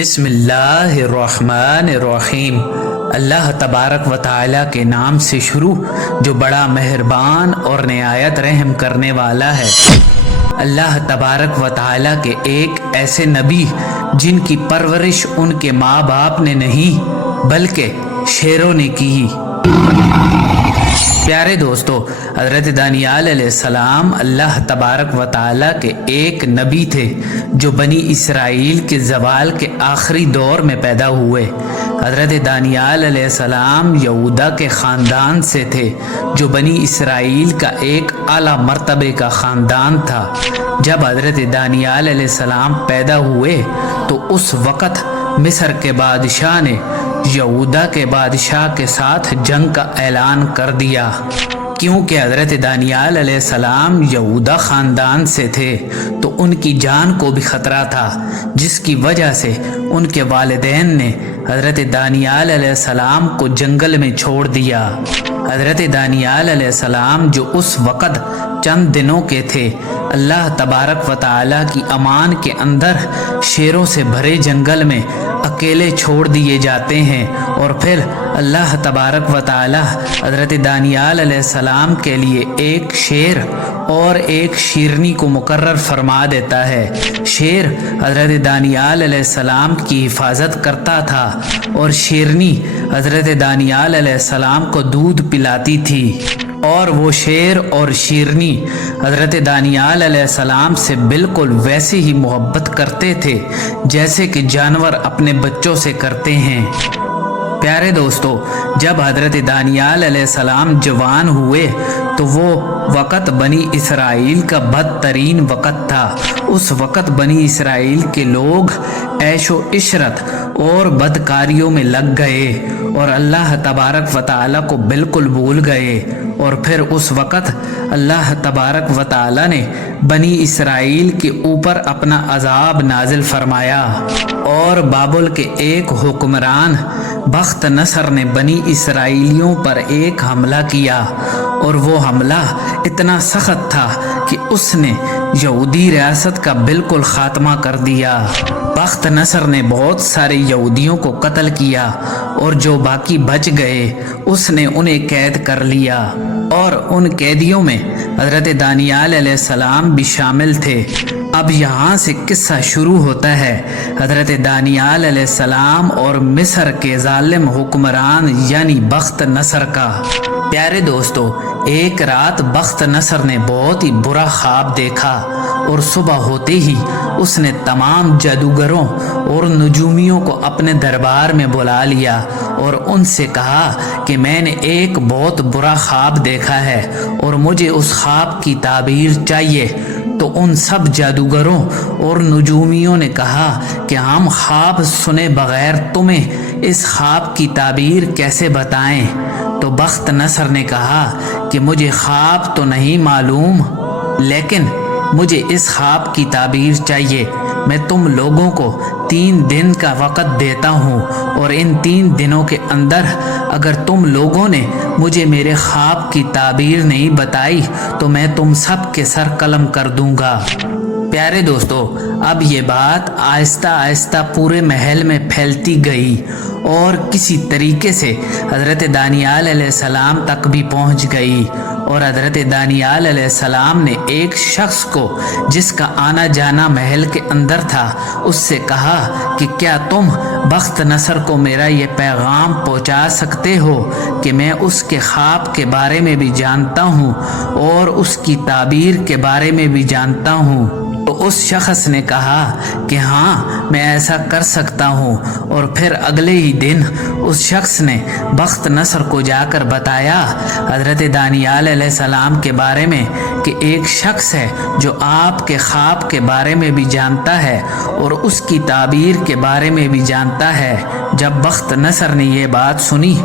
بسم اللہ الرحمن الرحیم۔ اللہ تبارک و تعالیٰ کے نام سے شروع جو بڑا مہربان اور نہایت رحم کرنے والا ہے۔ اللہ تبارک و تعالیٰ کے ایک ایسے نبی جن کی پرورش ان کے ماں باپ نے نہیں بلکہ شیروں نے کی۔ پیارے دوستو، حضرت دانیال علیہ السلام اللہ تبارک و تعالیٰ کے ایک نبی تھے جو بنی اسرائیل کے زوال کے آخری دور میں پیدا ہوئے۔ حضرت دانیال علیہ السلام یہودا کے خاندان سے تھے جو بنی اسرائیل کا ایک اعلیٰ مرتبے کا خاندان تھا۔ جب حضرت دانیال علیہ السلام پیدا ہوئے تو اس وقت مصر کے بادشاہ نے یہودا کے بادشاہ کے ساتھ جنگ کا اعلان کر دیا، کیونکہ حضرت دانیال علیہ السلام یہودا خاندان سے تھے تو ان کی جان کو بھی خطرہ تھا، جس کی وجہ سے ان کے والدین نے حضرت دانیال علیہ السلام کو جنگل میں چھوڑ دیا۔ حضرت دانیال علیہ السلام جو اس وقت چند دنوں کے تھے، اللہ تبارک و تعالیٰ کی امان کے اندر شیروں سے بھرے جنگل میں اکیلے چھوڑ دیے جاتے ہیں، اور پھر اللہ تبارک و تعالیٰ حضرت دانیال علیہ السلام کے لیے ایک شیر اور ایک شیرنی کو مقرر فرما دیتا ہے۔ شیر حضرت دانیال علیہ السلام کی حفاظت کرتا تھا اور شیرنی حضرت دانیال علیہ السلام کو دودھ پلاتی تھی، اور وہ شیر اور شیرنی حضرت دانیال علیہ السلام سے بالکل ویسے ہی محبت کرتے تھے جیسے کہ جانور اپنے بچوں سے کرتے ہیں۔ پیارے دوستو، جب حضرت دانیال علیہ السلام جوان ہوئے تو وہ وقت بنی اسرائیل کا بدترین وقت تھا۔ اس وقت بنی اسرائیل کے لوگ عیش و عشرت اور بدکاریوں میں لگ گئے اور اللہ تبارک و تعالیٰ کو بالکل بھول گئے، اور پھر اس وقت اللہ تبارک و تعالیٰ نے بنی اسرائیل کے اوپر اپنا عذاب نازل فرمایا، اور بابل کے ایک حکمران بخت نصر نے بنی اسرائیلیوں پر ایک حملہ کیا، اور وہ حملہ اتنا سخت تھا کہ اس نے یہودی ریاست کا بالکل خاتمہ کر دیا۔ بخت نصر نے بہت سارے یہودیوں کو قتل کیا، اور جو باقی بچ گئے اس نے انہیں قید کر لیا، اور ان قیدیوں میں حضرت دانیال علیہ السلام بھی شامل تھے۔ اب یہاں سے قصہ شروع ہوتا ہے حضرت دانیال علیہ السلام اور مصر کے ظالم حکمران یعنی بخت نصر کا۔ پیارے دوستو، ایک رات بخت نصر نے بہت ہی برا خواب دیکھا، اور صبح ہوتے ہی اس نے تمام جادوگروں اور نجومیوں کو اپنے دربار میں بلا لیا اور ان سے کہا کہ میں نے ایک بہت برا خواب دیکھا ہے اور مجھے اس خواب کی تعبیر چاہیے۔ تو ان سب جادوگروں اور نجومیوں نے کہا کہ ہم خواب سنے بغیر تمہیں اس خواب کی تعبیر کیسے بتائیں؟ تو بخت نصر نے کہا کہ مجھے خواب تو نہیں معلوم، لیکن مجھے اس خواب کی تعبیر چاہیے۔ میں تم لوگوں کو 3 دن کا وقت دیتا ہوں، اور ان 3 دنوں کے اندر اگر تم لوگوں نے مجھے میرے خواب کی تعبیر نہیں بتائی تو میں تم سب کے سر قلم کر دوں گا۔ پیارے دوستو، اب یہ بات آہستہ آہستہ پورے محل میں پھیلتی گئی، اور کسی طریقے سے حضرت دانیال علیہ السلام تک بھی پہنچ گئی، اور حضرت دانیال علیہ السلام نے ایک شخص کو جس کا آنا جانا محل کے اندر تھا اس سے کہا کہ کیا تم بخت نصر کو میرا یہ پیغام پہنچا سکتے ہو کہ میں اس کے خواب کے بارے میں بھی جانتا ہوں اور اس کی تعبیر کے بارے میں بھی جانتا ہوں؟ تو اس شخص نے کہا کہ ہاں، میں ایسا کر سکتا ہوں، اور پھر اگلے ہی دن اس شخص نے بخت نصر کو جا کر بتایا حضرت دانیال علیہ السلام کے بارے میں کہ ایک شخص ہے جو آپ کے خواب کے بارے میں بھی جانتا ہے اور اس کی تعبیر کے بارے میں بھی جانتا ہے۔ جب بخت نصر نے یہ بات سنی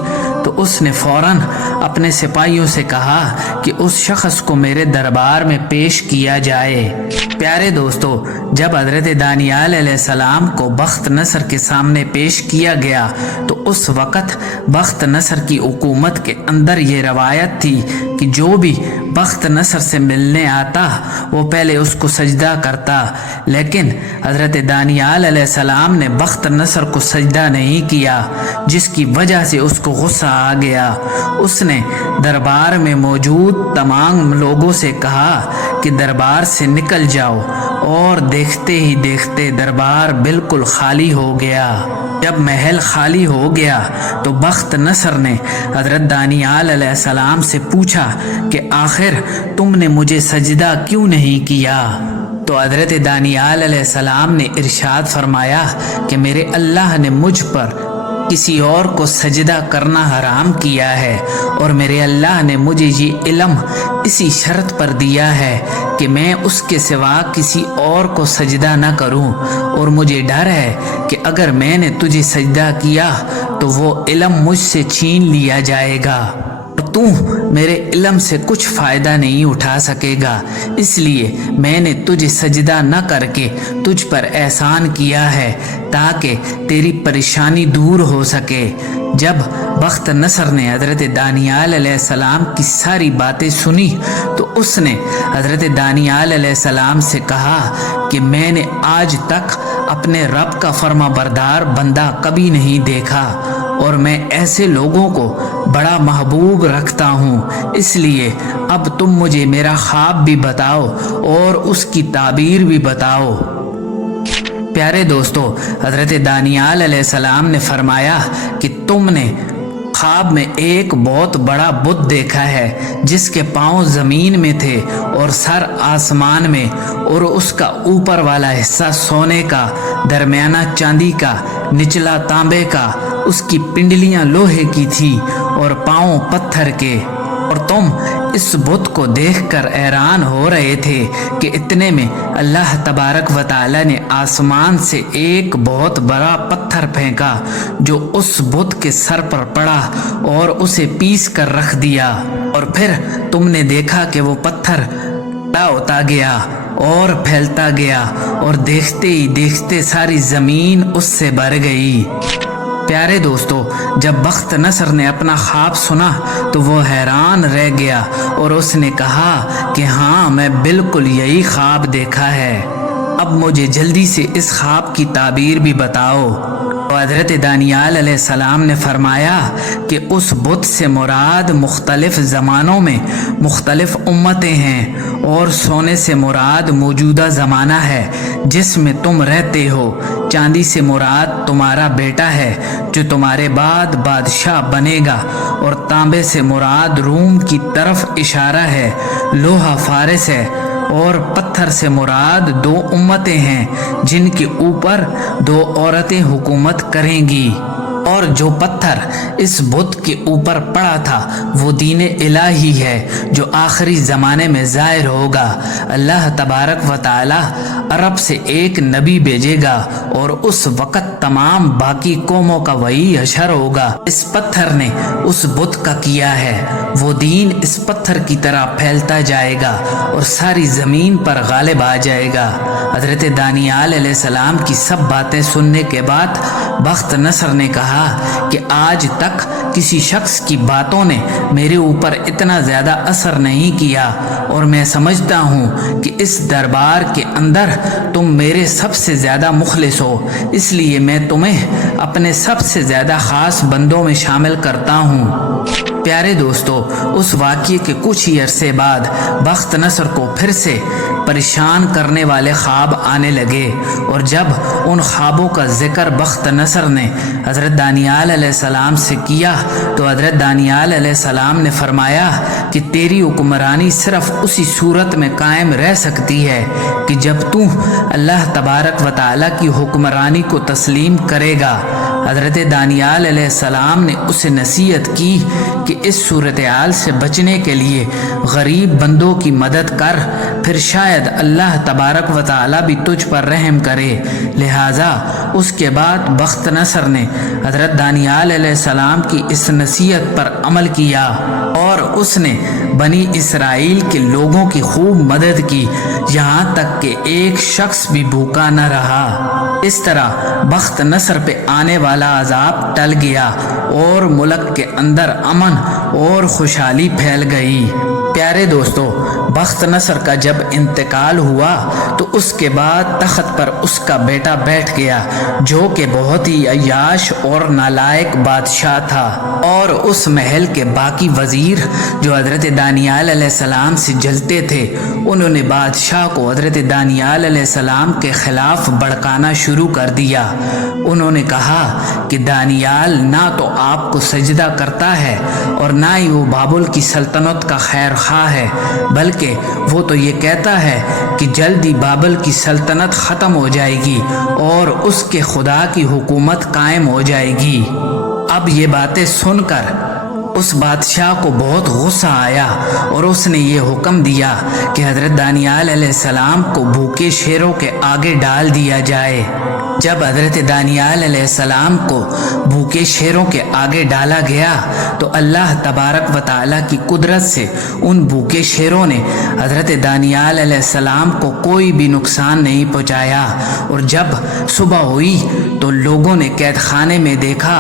تو اس نے فوراً اپنے سپاہیوں سے کہا کہ اس شخص کو میرے دربار میں پیش کیا جائے۔ پیارے دوستو، جب حضرت دانیال علیہ السلام کو بخت نصر کے سامنے پیش کیا گیا تو اس وقت بخت نصر کی حکومت کے اندر یہ روایت تھی کہ جو بھی بخت نصر سے ملنے آتا وہ پہلے اس کو سجدہ کرتا، لیکن حضرت دانیال علیہ السلام نے بخت نصر کو سجدہ نہیں کیا، جس کی وجہ سے اس کو غصہ آ گیا۔ اس نے دربار میں موجود تمام لوگوں سے کہا کہ دربار سے نکل جاؤ، اور دیکھتے ہی دیکھتے دربار بالکل خالی ہو گیا۔ جب محل خالی ہو گیا تو بخت نصر نے حضرت دانیال علیہ السلام سے پوچھا کہ آخر تم نے مجھے سجدہ کیوں نہیں کیا؟ تو حضرت دانیال علیہ السلام نے ارشاد فرمایا کہ میرے اللہ نے مجھ پر کسی اور کو سجدہ کرنا حرام کیا ہے، اور میرے اللہ نے مجھے یہ علم اسی شرط پر دیا ہے کہ میں اس کے سوا کسی اور کو سجدہ نہ کروں، اور مجھے ڈر ہے کہ اگر میں نے تجھے سجدہ کیا تو وہ علم مجھ سے چھین لیا جائے گا، اور تو میرے علم سے کچھ فائدہ نہیں اٹھا سکے گا، اس لیے میں نے تجھے سجدہ نہ کر کے تجھ پر احسان کیا ہے تاکہ تیری پریشانی دور ہو سکے۔ جب بخت نصر نے حضرت دانیال علیہ السلام کی ساری باتیں سنی تو اس نے حضرت دانیال علیہ السلام سے کہا کہ میں نے آج تک اپنے رب کا فرما بردار بندہ کبھی نہیں دیکھا، اور میں ایسے لوگوں کو بڑا محبوب رکھتا ہوں، اس لیے اب تم مجھے میرا خواب بھی بتاؤ اور اس کی تعبیر بھی بتاؤ۔ پیارے دوستو، حضرت دانیال علیہ السلام نے فرمایا کہ تم نے خواب میں ایک بہت بڑا بت دیکھا ہے جس کے پاؤں زمین میں تھے اور سر آسمان میں، اور اس کا اوپر والا حصہ سونے کا، درمیانہ چاندی کا، نچلا تانبے کا، اس کی پنڈلیاں لوہے کی تھی اور پاؤں پتھر کے، اور تم اس بت کو دیکھ کر حیران ہو رہے تھے کہ اتنے میں اللہ تبارک و تعالی نے آسمان سے ایک بہت بڑا پتھر پھینکا جو اس بت کے سر پر پڑا اور اسے پیس کر رکھ دیا، اور پھر تم نے دیکھا کہ وہ پتھر بڑا ہوتا گیا اور پھیلتا گیا، اور دیکھتے ہی دیکھتے ساری زمین اس سے بھر گئی۔ پیارے دوستو، جب بخت نصر نے اپنا خواب سنا تو وہ حیران رہ گیا، اور اس نے کہا کہ ہاں، میں بالکل یہی خواب دیکھا ہے، اب مجھے جلدی سے اس خواب کی تعبیر بھی بتاؤ۔ تو حضرت دانیال علیہ السلام نے فرمایا کہ اس بت سے مراد مختلف زمانوں میں مختلف امتیں ہیں، اور سونے سے مراد موجودہ زمانہ ہے جس میں تم رہتے ہو، چاندی سے مراد تمہارا بیٹا ہے جو تمہارے بعد بادشاہ بنے گا، اور تانبے سے مراد روم کی طرف اشارہ ہے، لوہا فارس ہے، اور پتھر سے مراد 2 امتیں ہیں جن کے اوپر 2 عورتیں حکومت کریں گی، اور جو پتھر اس بت کے اوپر پڑا تھا وہ دین الہی ہے جو آخری زمانے میں ظاہر ہوگا۔ اللہ تبارک و تعالی عرب سے ایک نبی بھیجے گا، اور اس وقت تمام باقی قوموں کا وہی حشر ہوگا۔ اس پتھر نے اس بت کا کیا ہے، وہ دین اس پتھر کی طرح پھیلتا جائے گا اور ساری زمین پر غالب آ جائے گا۔ حضرت دانیال علیہ السلام کی سب باتیں سننے کے بعد بخت نصر نے کہا کہ آج تک کسی شخص کی باتوں نے میرے اوپر اتنا زیادہ اثر نہیں کیا، اور میں سمجھتا ہوں کہ اس دربار کے اندر تم میرے سب سے زیادہ مخلص ہو، اس لیے میں تمہیں اپنے سب سے زیادہ خاص بندوں میں شامل کرتا ہوں۔ پیارے دوستو، اس واقعے کے کچھ ہی عرصے بعد بخت نصر کو پھر سے پریشان کرنے والے خواب آنے لگے، اور جب ان خوابوں کا ذکر بخت نصر نے حضرت دانیال علیہ السلام سے کیا تو حضرت دانیال علیہ السلام نے فرمایا کہ تیری حکمرانی صرف اسی صورت میں قائم رہ سکتی ہے کہ جب تو اللہ تبارک و تعالی کی حکمرانی کو تسلیم کرے گا۔ حضرت دانیال علیہ السلام نے اسے نصیحت کی کہ اس صورتحال سے بچنے کے لیے غریب بندوں کی مدد کر، پھر شاید اللہ تبارک و تعالی بھی تجھ پر رحم کرے۔ لہٰذا اس کے بعد بخت نصر نے حضرت دانیال علیہ السلام کی اس نصیحت پر عمل کیا، اور اس نے بنی اسرائیل کے لوگوں کی خوب مدد کی، یہاں تک کہ ایک شخص بھی بھوکا نہ رہا۔ اس طرح بخت نصر پہ آنے والا عذاب ٹل گیا، اور ملک کے اندر امن اور خوشحالی پھیل گئی۔ پیارے دوستو، بخت نصر کا جب انتقال ہوا تو اس کے بعد تخت پر اس کا بیٹا بیٹھ گیا جو کہ بہت ہی عیاش اور نالائق بادشاہ تھا، اور اس محل کے باقی وزیر جو حضرت دانیال علیہ السلام سے جلتے تھے انہوں نے بادشاہ کو حضرت دانیال علیہ السلام کے خلاف بڑکانا شروع کر دیا۔ انہوں نے کہا کہ دانیال نہ تو آپ کو سجدہ کرتا ہے اور نہ ہی وہ بابل کی سلطنت کا خیر خواہ ہے، بلکہ وہ تو یہ کہتا ہے کہ جلدی بابل کی سلطنت ختم ہو جائے گی اور اس کے خدا کی حکومت قائم ہو جائے گی۔ اب یہ باتیں سن کر اس بادشاہ کو بہت غصہ آیا اور اس نے یہ حکم دیا کہ حضرت دانیال علیہ السلام کو بھوکے شیروں کے آگے ڈال دیا جائے۔ جب حضرت دانیال علیہ السلام کو بھوکے شیروں کے آگے ڈالا گیا تو اللہ تبارک و تعالیٰ کی قدرت سے ان بھوکے شیروں نے حضرت دانیال علیہ السلام کو کوئی بھی نقصان نہیں پہنچایا، اور جب صبح ہوئی تو لوگوں نے قید خانے میں دیکھا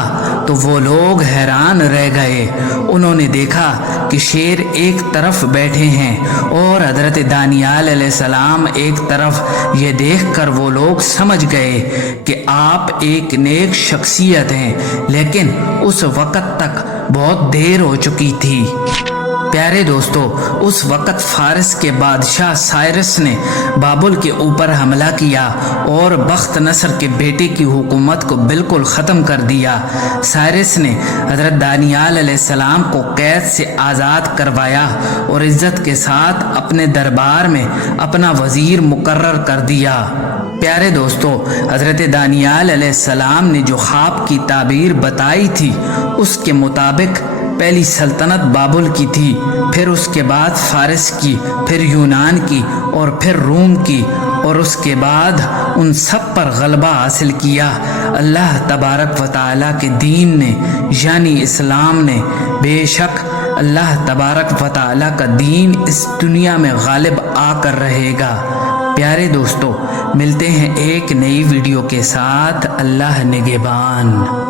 تو وہ لوگ حیران رہ گئے۔ انہوں نے دیکھا کہ شیر ایک طرف بیٹھے ہیں اور حضرت دانیال علیہ السلام ایک طرف۔ یہ دیکھ کر وہ لوگ سمجھ گئے کہ آپ ایک نیک شخصیت ہیں، لیکن اس وقت تک بہت دیر ہو چکی تھی۔ پیارے دوستو، اس وقت فارس کے بادشاہ سائرس نے بابل کے اوپر حملہ کیا اور بخت نصر کے بیٹے کی حکومت کو بالکل ختم کر دیا۔ سائرس نے حضرت دانیال علیہ السلام کو قید سے آزاد کروایا اور عزت کے ساتھ اپنے دربار میں اپنا وزیر مقرر کر دیا۔ پیارے دوستو، حضرت دانیال علیہ السلام نے جو خواب کی تعبیر بتائی تھی اس کے مطابق پہلی سلطنت بابل کی تھی، پھر اس کے بعد فارس کی، پھر یونان کی اور پھر روم کی، اور اس کے بعد ان سب پر غلبہ حاصل کیا اللہ تبارک و تعالیٰ کے دین نے، یعنی اسلام نے۔ بے شک اللہ تبارک و تعالیٰ کا دین اس دنیا میں غالب آ کر رہے گا۔ پیارے دوستو، ملتے ہیں ایک نئی ویڈیو کے ساتھ۔ اللہ نگہبان۔